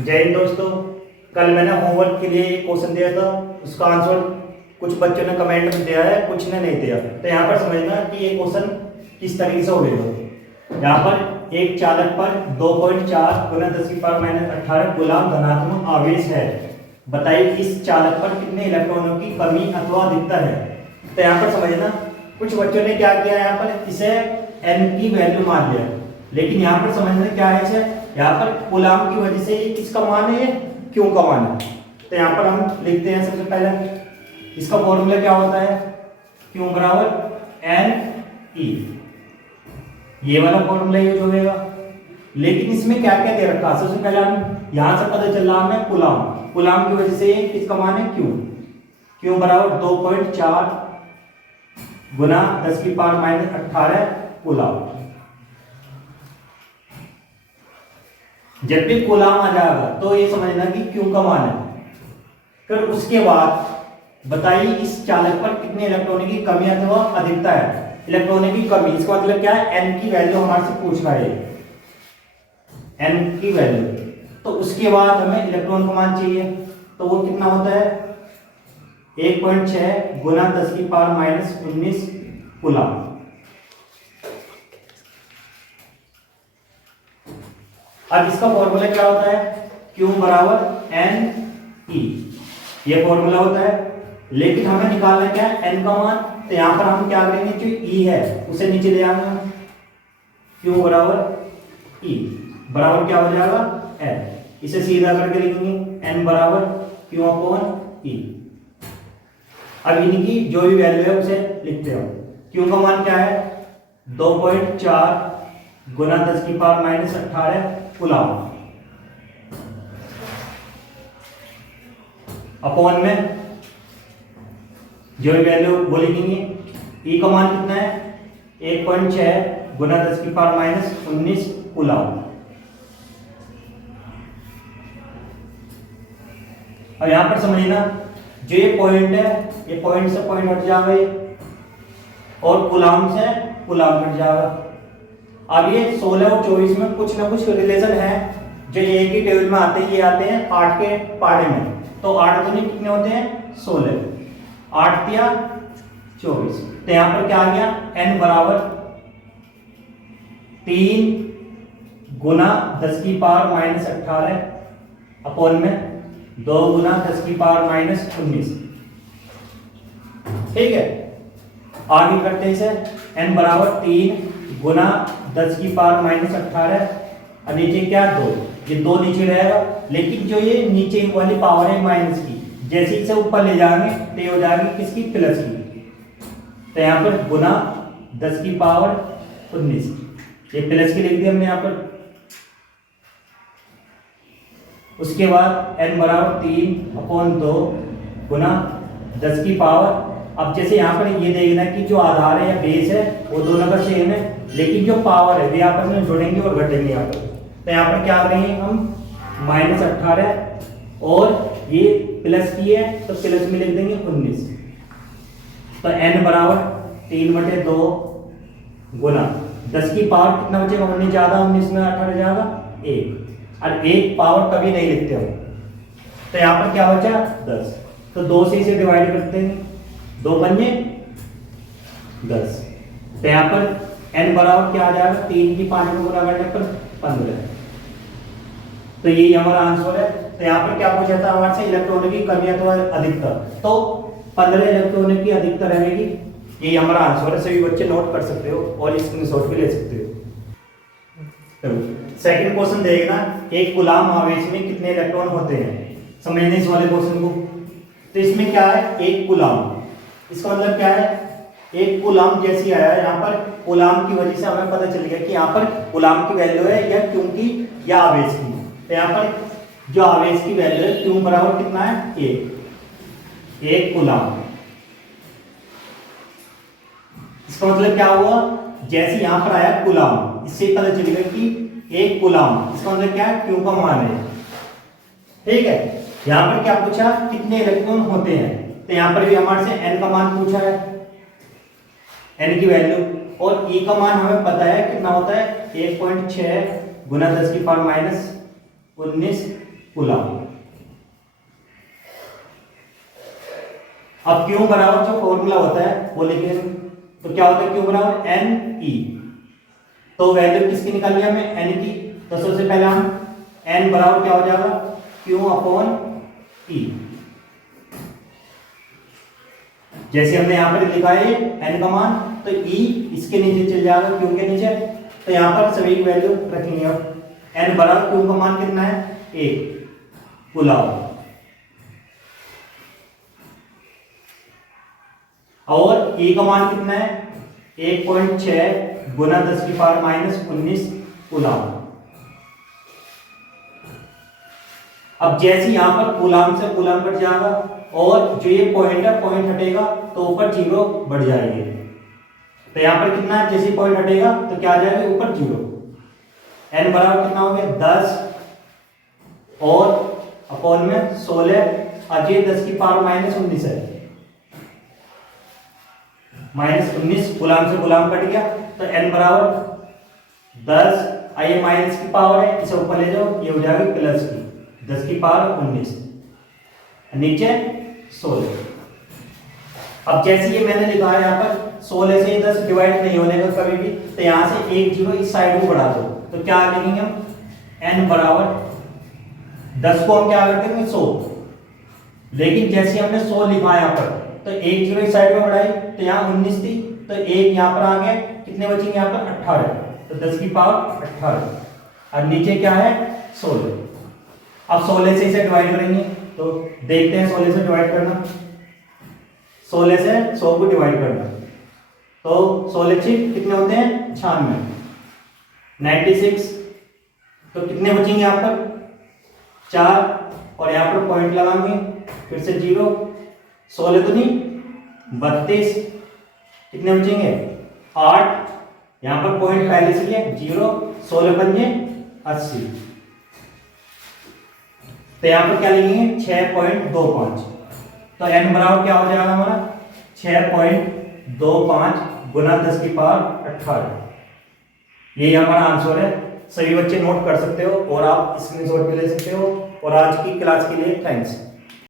जय हिंद दोस्तों। कल मैंने होमवर्क के लिए एक क्वेश्चन दिया था, उसका आंसर कुछ बच्चों ने कमेंट में दिया है, कुछ ने नहीं दिया। तो यहाँ पर समझना कि ये क्वेश्चन किस तरीके से होगा। यहाँ पर एक चालक पर 2.4 गुना 10⁻⁸ गुलाम धनात्मक आवेश है। बताइए इस चालक पर कितने इलेक्ट्रॉनों की कमी अथवा अधिकता है। तो यहाँ पर समझना, कुछ बच्चों ने क्या किया, यहाँ पर इसे n की वैल्यू मान लिया, लेकिन यहाँ पर समझना क्या है इसे, यहाँ पर कूलाम की वजह से किसका मान है, क्यों का मान है। तो यहाँ पर हम लिखते हैं सबसे पहले इसका फॉर्मूला क्या होता है, क्यों बराबर एन ई, ये वाला फॉर्मूला यूज होगा। लेकिन इसमें क्या क्या दे रखा है, सबसे पहले हम यहां से पता चल रहा हमें कूलाम की वजह से किसका मान है, क्यों बराबर 2.4 गुना 10⁻⁸ कूलाम। जब भी कूलाम आ जाएगा तो ये समझना कि क्यों का मान है। फिर उसके बाद बताइए इस चालक पर कितने इलेक्ट्रॉनों की कमी अथवा अधिकता है। इलेक्ट्रॉनों की कमी, इसका मतलब क्या है, एन की वैल्यू हमारे से पूछ रहा है, एन की वैल्यू। तो उसके बाद हमें इलेक्ट्रॉन का मान चाहिए, तो वो कितना होता है 1.6 गुना 10⁻⁻19 कूलाम। अब इसका फॉर्मूला क्या होता है, Q बराबर एन ई, ये फॉर्मूला होता है। लेकिन हमें निकालना क्या है, n का मान। तो यहां पर हम क्या करेंगे, जो E है उसे नीचे ले आएंगे हम। Q बराबर E बराबर क्या हो जाएगा n, इसे सीधा करके लिखेंगे n बराबर Q अपॉन E। अब इनकी जो भी वैल्यू है उसे लिखते हो। Q का मान क्या है 2.4 गुना 10⁻⁸ कूलाम अपॉन में जो वैल्यू वो लिखेंगे। ई का मान कितना है 1.6 गुना 10⁻⁻19 कूलाम। अब यहां पर समझना, जो ये पॉइंट है, ये पॉइंट से पॉइंट हट जाएगा और कूलाम से कूलाम हट जाएगा। अब ये 16 और 24 में कुछ ना कुछ रिलेशन है, जो एक ही टेबल में आते हैं, ये आते हैं 8 के पारे में। तो 8 दूनी कितने होते हैं 16, 8 या 24। तो यहां पर क्या आ गया, n बराबर 3 गुना 10⁻⁸ अपॉन में 2 गुना 10⁻⁻19। ठीक है, आगे करते हैं इसे। n बराबर 3 गुना 10⁻⁸, और नीचे क्या 2, ये 2 नीचे रहेगा। लेकिन जो ये नीचे वाली पावर है माइनस की, जैसे इसे ऊपर ले जाएंगे तो ये हो जाएगी किसकी, प्लस की। तो यहाँ पर गुना 10⁻⁹, ये प्लस की लिख दी हमने यहाँ पर। उसके बाद n बराबर 3 अपॉन 2 गुना 10 की पावर। अब जैसे यहाँ पर ये देखना कि जो आधार है या बेस है वो दोनों का सेम है, लेकिन जो पावर है वे आपस में जुड़ेंगे और घटेंगे यहाँ पर। तो यहाँ पर क्या करेंगे हम -18 और ये प्लस की है तो प्लस में लिख देंगे 19। तो n बराबर 3/2 गुना 10 की पावर कितना बचेगा, 19 ज्यादा 19 में 18 जाएगा 1, और 1 पावर कभी नहीं लिखते हो। तो यहाँ पर क्या बचा 10, तो 2 से इसे डिवाइड करते हैं, 2 पंजे 10। तो यहाँ पर n बराबर क्या आ जाएगा, 3 की 5 में गुना करने पर 15। तो यही हमारा आंसर है। तो यहाँ पर क्या पूछा था हमारे से, इलेक्ट्रॉनों की कमी अथवा अधिकता। तो 15 इलेक्ट्रॉनों की अधिकता रहेगी, यही हमारा आंसर है। सभी बच्चे नोट कर सकते हो और स्क्रीनशॉट भी ले सकते हो। सेकंड क्वेश्चन देखना, एक कूलाम आवेश में कितने इलेक्ट्रॉन होते हैं। समझने इस वाले क्वेश्चन को। तो इसमें क्या है, एक कूलाम, इसका मतलब क्या है, एक कूलाम जैसी आया है। यहाँ पर कूलाम की वजह से हमें पता चल गया कि यहाँ पर कूलाम की वैल्यू है या क्योंकि या आवेश की। तो यहाँ पर जो आवेश की वैल्यू है क्यों बराबर कितना है, एक कूलाम। इसका मतलब क्या हुआ, जैसे यहाँ पर आया कूलाम, इससे पता चल गया कि एक कूलाम, इसका मतलब क्या है, क्यों का मान है। ठीक है, यहाँ पर क्या पूछा, कितने इलेक्ट्रॉन होते हैं। तो यहाँ पर भी हमारे से n का मान पूछा है, n की वैल्यू, और e का मान हमें पता है कितना होता है 1.6 गुना 10⁻⁻19 कूलम। अब Q बराबर जो फॉर्मूला होता है वो लिखे, तो क्या होता है Q बराबर एन ई। तो वैल्यू किसकी निकाल लिया हमने, एन की। तो सबसे पहले हम एन बराबर क्या हो जाएगा, Q अपॉन ई। जैसे हमने यहां पर लिखा है एन का मान, तो ई इसके नीचे चल जाएगा Q के नीचे। तो यहां पर सभी की वैल्यू रखेंगे। अब एन बराबर Q का मान कितना है, 1 कूलम। और E का मान कितना है, 1.6 गुना 10 की पावर माइनस 19 कूलम। अब जैसे यहां पर कूलम से कूलम कट जाएगा और जो ये पॉइंट है पॉइंट हटेगा तो ऊपर 0 बढ़ जाएगी। तो यहां पर कितना है, जैसे पॉइंट हटेगा तो क्या आ जाएगा, ऊपर 0। एन बराबर कितना हो गया, 10 और अपॉन में 16 अजय 10 की पावर माइनस 19 है, माइनस 19 गुलाम से गुलाम कट गया। तो n बराबर 10, आइए माइनस की पावर है इसे ऊपर ले जाओ, ये हो जाएगी प्लस की 10 की पावर 19, नीचे 16। अब जैसे ये मैंने लिखा है यहाँ पर 16 से 10 डिवाइड नहीं होने का कभी भी, तो यहाँ से एक जीरो इस साइड को बढ़ा दो। तो क्या लिखेंगे हम, n बराबर 10 को हम क्या कर देंगे 100, लेकिन जैसे हमने 100 लिखा है यहाँ पर तो एक जीरो इस साइड में बढ़ाई तो यहाँ 19 थी, तो एक यहाँ पर आ गया, कितने बचेंगे यहाँ पर 18, तो 10 की पावर 18 और नीचे क्या है 16। अब 16 से इसे डिवाइड करेंगे, तो देखते हैं 16 से डिवाइड करना, 16 से 100 को डिवाइड करना, तो 16 6 कितने होते हैं 96, तो कितने बचेंगे यहाँ पर 4 और यहाँ पर पॉइंट लगाएंगे फिर से 0, 16 तो नहीं 32, कितने बचेंगे 8, यहाँ पर पॉइंट पहले से लिया 0, 16 पंजे 80, तो यहाँ पर क्या लिखेंगे 6.25। तो n बराबर क्या हो जाएगा हमारा 6.25 गुना 10 की पावर 18। यही हमारा आंसर है। सभी बच्चे नोट कर सकते हो और आप स्क्रीनशॉट भी ले सकते हो। और आज की क्लास के लिए थैंक्स।